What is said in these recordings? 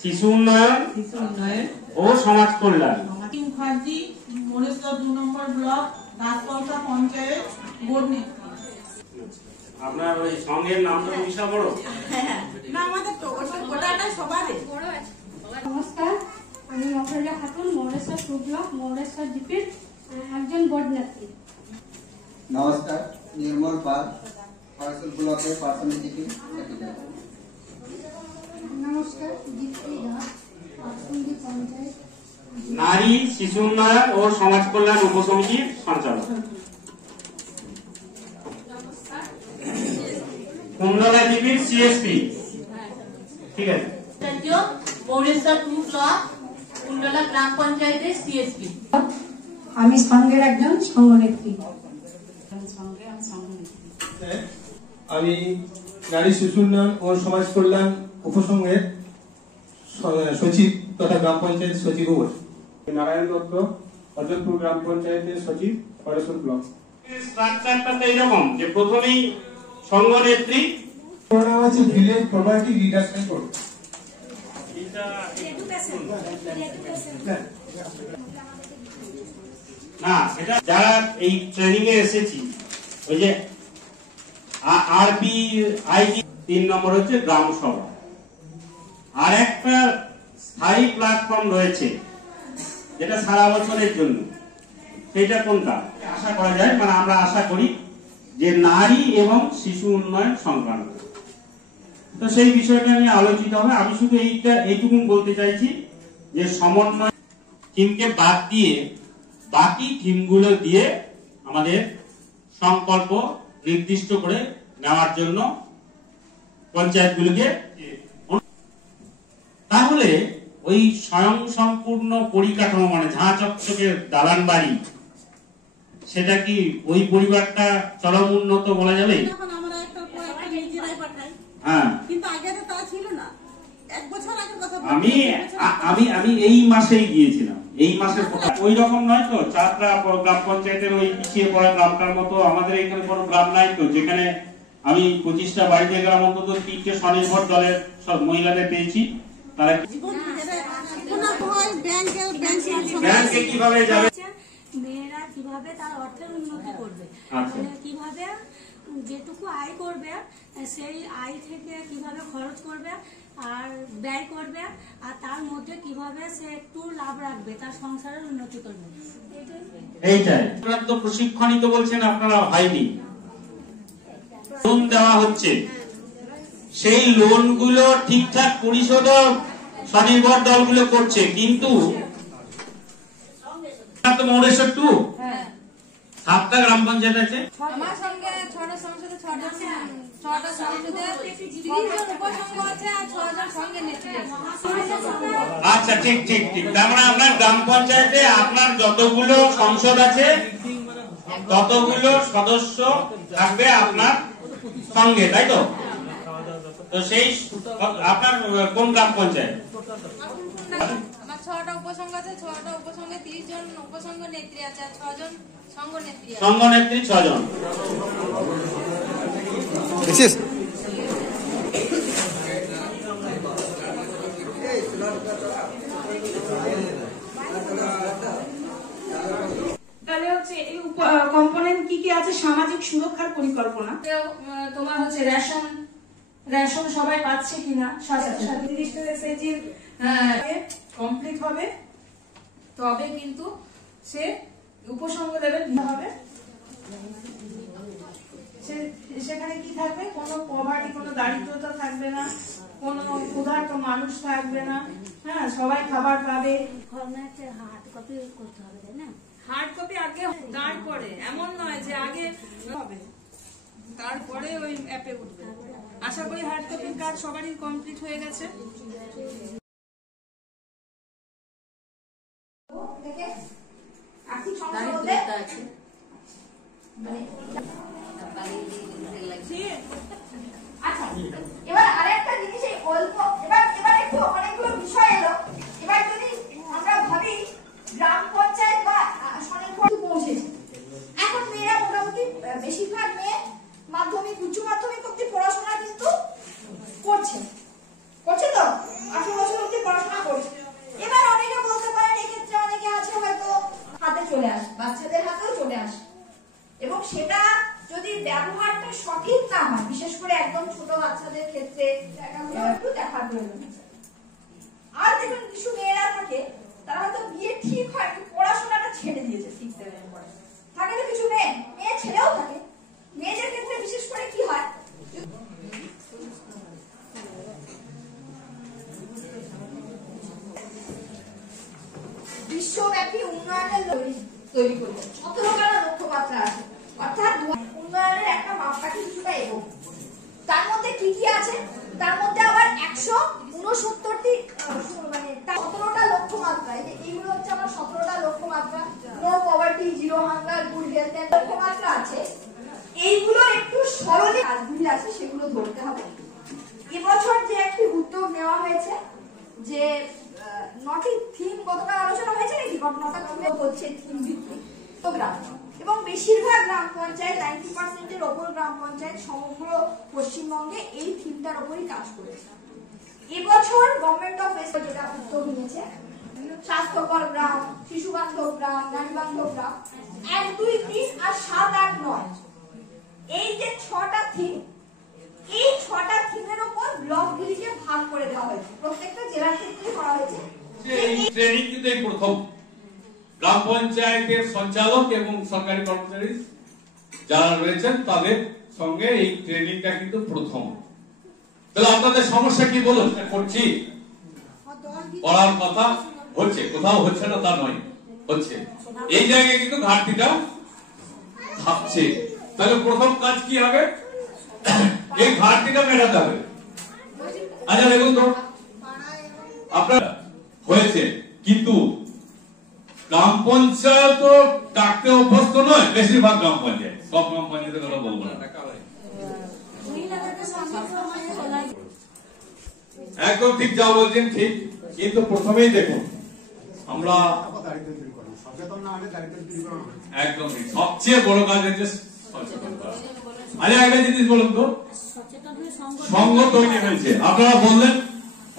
শিশু উন্নয়ন ও সমাজ কল্যাণ। মুখার্জি, মোরেশ্বর 2 নম্বর ব্লক, দাসপলসা পঞ্চায়েত, বোর্ড নেত্রী। আপনার ওই সঙ্গের নামটা বিশাল বড় না, আমাদের তো গোটাটাই সবারই বড় আছে। নমস্কার, আমি অপরাজা খাতুন, মোরেশ্বর 2 ব্লক, মোরেশ্বর জিপির একজন বোর্ড নেত্রী। নমস্কার, নির্মল পাল, ফয়সল ব্লকের পার্সোনাল জিপি। নমস্কার, দীপ্তি দাস, পার্সোনাল পঞ্চায়েত। নারী শিশু উন্নয়ন ও সমাজ কল্যাণ উপসমিতির সঞ্চালক। কুন্দলা জিপির সিএসপি। ঠিক আছে। মোরেশ্বর 2 ব্লক, কুন্দলা গ্রাম পঞ্চায়েতের সিএসপি। আমি সংঘের একজন সংগনেত্রী। আমি নারী শিশু উন্নয়ন ও সমাজ কল্যাণ উপসংঘের সচিব তথা গ্রাম পঞ্চায়েত সচিব। নারায়ণ দত্ত, অযোধপুর গ্রাম পঞ্চায়েতের সচিব, ফয়সল ব্লক। স্ট্রাকচারটা তো এরকম যে প্রথমেই সংগনেত্রী, হচ্ছে ভিলেজ প্রপার্টি রিডাকশন কোড। না, এটা যারা এই ট্রেনিং এ এসেছি, ওই যে আরবিআইজি 3 নম্বর হচ্ছে গ্রাম সভা। আর একটা স্থায়ী প্ল্যাটফর্ম রয়েছে যেটা সারা বছরের জন্য, সেটা কোনটা আশা করা যায়, মানে আমরা আশা করি যে নারী এবং শিশু উন্নয়ন সংক্রান্ত। তো সেই বিষয়টা নিয়ে আলোচিত হবে। আমি শুধু এইটুকু বলতে চাইছি যে সমন্বয় থিমকে বাদ দিয়ে বাকি থিমগুলো দিয়ে আমাদের সংকল্প নির্দিষ্ট করে নেওয়ার জন্য পঞ্চায়েতগুলোকে, তাহলে ওই স্বয়ং সম্পূর্ণ পরিকাঠামো মানে ঝাঁ চকচকে দালান বাড়ি, সেটা কি ওই পরিবারটা চরম উন্নত বলা যাবে? আমরা একটা নিজেরাই পাঠাই। হ্যাঁ, কিন্তু আগে তো তা ছিল না। 1 বছর আগের কথা আমি এই মাসেই গিয়েছিলাম, এই মাসের ওই রকম নয় তো। চাতরা গ্রাম পঞ্চায়েতের ওই পিছিয়ে পড়া গ্রামটার মতো আমাদের এখানে কোনো গ্রাম নাই তো, যেখানে আমি 25টা বাড়িতে গেলাম, অন্তত 3টে স্বনির্ভর দলের সব মহিলাদের পেয়েছি। তারা ব্যাংকে কিভাবে যাবে, মেয়েরা কিভাবে তার অর্থের উন্নতি করবে, কিভাবে যেটুকু আয় করবে সেই আয় থেকে কিভাবে খরচ করবে আর ব্যয় করবে, আর তার মধ্যে কিভাবে সে একটু লাভ রাখবে, তার সংসারের উন্নতি করবে। এইটাই আপনারা তো প্রশিক্ষণই তো বলছেন আপনারা হয়নি। লোন দেওয়া হচ্ছে, সেই লোনগুলো ঠিকঠাক পরিশোধ স্বনির্ভর দলগুলো করছে, কিন্তু মোরেশ্বর 2 7টা গ্রাম পঞ্চায়েত আছে। আমার সঙ্গে 6টা সংসদে 6টা সংসদে 30 জন উপসংঘ আছে আর 6 জন সঙ্গে নেত্রী আছে। আচ্ছা, ঠিক ঠিক ঠিক। তার মানে আপনার গ্রাম পঞ্চায়েতে আপনার যতগুলো সংসদ আছে ততগুলো সদস্য থাকবে আপনার সঙ্গে, তাই তো? তো সেই আপনার কোন গ্রাম পঞ্চায়েত? আমার 6টা উপসংঘ আছে, 6টা উপসংঘে 30 জন উপসংঘ নেত্রী আছে আর 6 জন সংঘ নেত্রী আছে। সংঘ নেত্রী 6 জন। তাহলে হচ্ছে এই কম্পোনেন্ট কি কি আছে? সামাজিক সুরক্ষার পরিকল্পনা, তোমার হচ্ছে রেশন সবাই পাচ্ছে কিনা, 37টা এসএইচজির কমপ্লিট হবে, তবে কিন্তু সে উপসংঘ লেভেল হবে। সেখানে কি থাকবে? কোনো পভার্টি, কোনো দারিদ্রতা থাকবে না, কোনো ক্ষুধার্ত মানুষ থাকবে না। হ্যাঁ, সবাই খাবার পাবে। হার্ড কপি করতে হবে, তাই না? হার্ড কপি আগে, তারপরে এমন নয় যে আগে হবে তারপরে ওই অ্যাপে উঠবে। আশা করি হার্ড কপির কাজ সবারই কমপ্লিট হয়ে গেছে। আচ্ছা, এবার আরেকটা জিনিস, এই অল্প এবার একটু অনেকগুলো বিষয় এলো। এবার যদি আমরা ভাবি গ্রাম পঞ্চায়েত বা স্বনির্ভর পৌঁছেছে, এখন মেয়েরা মোটামুটি বেশিরভাগ মেয়ে মাধ্যমিক, উচ্চ মাধ্যমিক অব্দি পড়াশোনা কিন্তু করছে তো, 18 বছর অব্দি বিশ্বব্যাপী উন্নয়নের তৈরি করবে। 17খানা লক্ষ্যমাত্রা আছে, অর্থাৎ উন্নয়নের একটা মাপকাঠি কিছুটা এগো। তার মধ্যে কি কি আছে? তার মধ্যে আবার 169টি মানে 17টা লক্ষ্যমাত্রা। এইগুলো হচ্ছে আমার 17টা লক্ষ্যমাত্রা। No poverty, zero hunger, good health and লক্ষ্যমাত্রা আছে। এইগুলো একটু সরলে কাজগুলি আছে সেগুলো ধরতে হবে। এবছর যে একটি উদ্যোগ নেওয়া হয়েছে যে 9টি থিম, গতটা আলোচনা হয়েছে নাকি, 9টা থিমে হচ্ছে থিম ভিত্তিক প্রোগ্রাম, এবং বেশিরভাগ গ্রাম পঞ্চায়েত 90%-এর ওপর গ্রাম পঞ্চায়েত সমগ্র পশ্চিমবঙ্গে এই থিমটার উপরই কাজ করেছে। এবছর গভর্নমেন্ট অফ ওয়েস্ট যেটা উদ্যোগ নিয়েছে, স্বাস্থ্যকর গ্রাম, শিশু বান্ধব গ্রাম, নারী বান্ধব গ্রাম, 1, 2, 3 আর 7, 8, 9 এই যে 6টা থিম, এই 6টা থিমের উপর ব্লকগুলিকে ভাগ করে দেওয়া হয়েছে। প্রত্যেকটা জেলার ক্ষেত্রে করা হয়েছে। এই ট্রেনিং কিন্তু এই প্রথম গ্রাম পঞ্চায়েতের সঞ্চালক এবং সরকারি কর্মচারী যারা রয়েছেন তাদের সঙ্গে এই ট্রেনিংটা কিন্তু প্রথম। তাহলে আপনাদের সমস্যা কি বলুন? করছি, করার কথা হচ্ছে, কোথাও হচ্ছে না তা নয়, হচ্ছে। এই জায়গায় কিন্তু ঘাটতিটা থাকছে। তাহলে প্রথম কাজ কি হবে? এই ঘাটতিটা মেটাতে হবে। আচ্ছা দেখুন তো, আপনার হয়েছে, কিন্তু গ্রাম পঞ্চায়েত ডাকতে অভ্যস্ত নয় বেশিরভাগ গ্রাম পঞ্চায়েত। সব গ্রাম পঞ্চায়েতের কথা বলবো না, একদম ঠিক যা বলছেন ঠিক। কিন্তু প্রথমেই দেখুন, আমরা একদম সবচেয়ে বড় কাজ হচ্ছে সচেতনতা। আচ্ছা একটা জিনিস বলুন তো, সঙ্গ তৈরি হয়েছে, আপনারা বললেন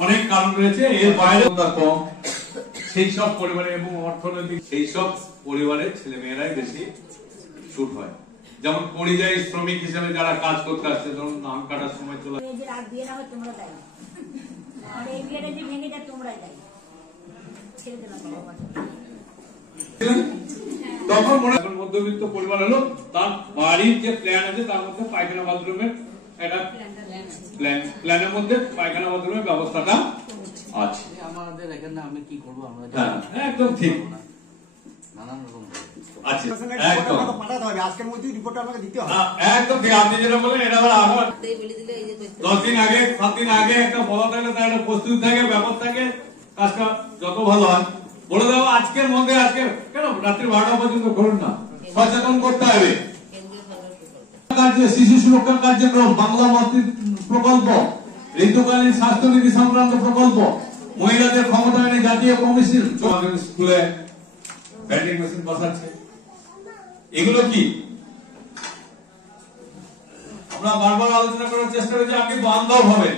অনেক কারণ রয়েছে, এর বাইরে কম, সেই সব পরিবারে এবং অর্থনৈতিক সেই সব পরিবারের ছেলে মেয়েরাই বেশি শুট হয়। যেমন পরিযায়ী শ্রমিক হিসেবে যারা কাজ করতে আসছে, ধরুন ধান কাটার সময় চলে, তখন মনে মধ্যবিত্ত পরিবার হলো, তার বাড়ির যে প্ল্যান আছে তার মধ্যে পায়খানা বাথরুমের একটা প্ল্যানের মধ্যে পায়খানা বাথরুমের ব্যবস্থাটা আছে। আমাদের এখানে আমি কি করবো, আমরা একদম ঠিক নানান রকম আছে, একদম আজকের মধ্যে রিপোর্ট আমাকে দিতে হবে, একদম ঠিক। আপনি যেটা বলেন এটা আবার 10 দিন আগে 7 দিন আগে একটা বলা থাকলে তার একটা প্রস্তুতি থাকে, ব্যাপার থাকে, কাজটা যত ভালো হয় বলে দেবো আজকের মধ্যে। আজকে কেন রাত্রি 12টা পর্যন্ত করুন না, সচেতন করতে হবে। শিশু সুরক্ষা কার্যক্রম, বাংলা মাতৃ প্রকল্প, ঋতুকালীন স্বাস্থ্যবিধি সংক্রান্ত প্রকল্প, মহিলাদের ক্ষমতায়নে জাতীয় কমিশন, স্কুলে ব্যান্ডিং মেশিন বসাচ্ছে, এগুলো কি আমরা বারবার আলোচনা করার চেষ্টা করছি। আপনি বান্ধব হবেন,